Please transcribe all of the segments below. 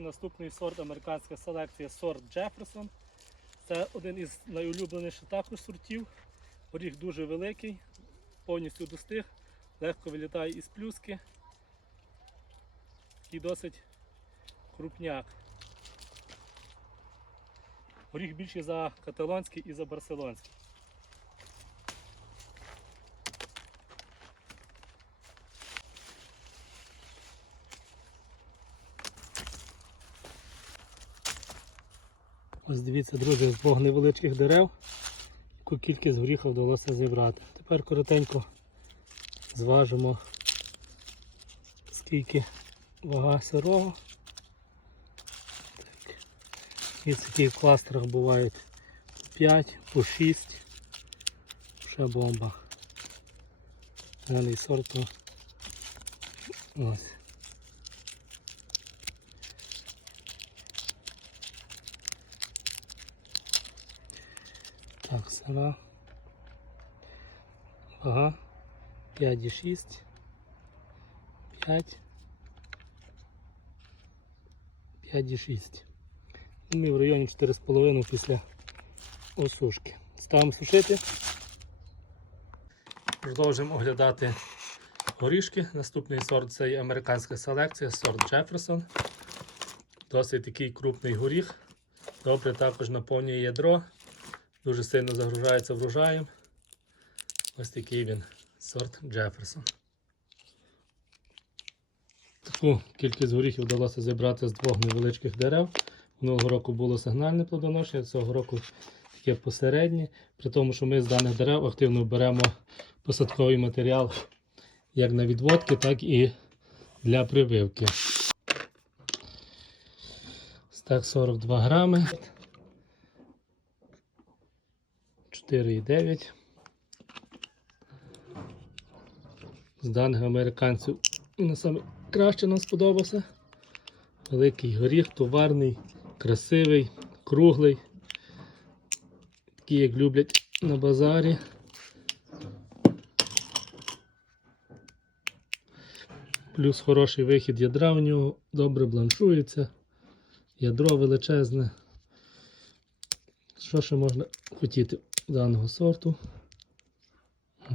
Наступний сорт американська селекція сорт Джеферсон. Це один із найулюбленіших також сортів. Горіх дуже великий, повністю достиг, легко вилітає із плюски. Такий досить крупняк. Горіх більший за каталонський і за барселонський. Ось дивіться, друзі, з двох невеличких дерев, яку кількість горіха вдалося зібрати. Тепер коротенько зважимо, скільки вага сирого. Так. І такі в кластерах бувають по 5, по 6. Ще бомба. Даний сорт. Ось. Так, сира. Ага. 5,6. 5. 5,6. Ну, Ми в районі 4,5 після осушки. Ставимо сушити. Продовжуємо оглядати горішки. Наступний сорт це є американська селекція, сорт Джеферсон. Досить такий крупний горіх. Добре також наповнює ядро. Дуже сильно загружається врожаєм. Ось такий він сорт Джеферсон. Таку кількість горіхів вдалося зібрати з двох невеличких дерев. Минулого року було сигнальне плодоношення, цього року таке посереднє. При тому, що ми з даних дерев активно беремо посадковий матеріал як на відводки, так і для прививки. Так, 42 грами. 4,9. З даних американців він саме краще нам сподобався. Великий горіх, товарний, красивий, круглий. Такий, як люблять на базарі. Плюс хороший вихід ядра в нього, добре бланшується. Ядро величезне. Що ще можна хотіти даного сорту?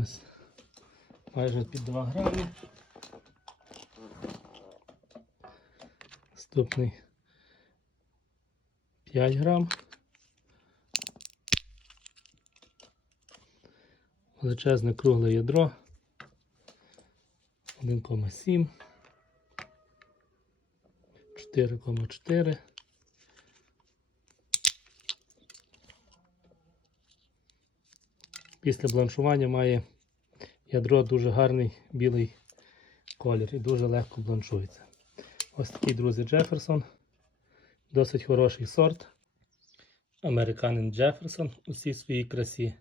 Ось. Майже під 2 грами. Наступний 5 грам. Величезне кругле ядро. 1,7. 4,4. Після бланшування має ядро дуже гарний білий колір і дуже легко бланшується. Ось такий, друзі, Джеферсон. Досить хороший сорт. Американин Джеферсон у всій своїй красі.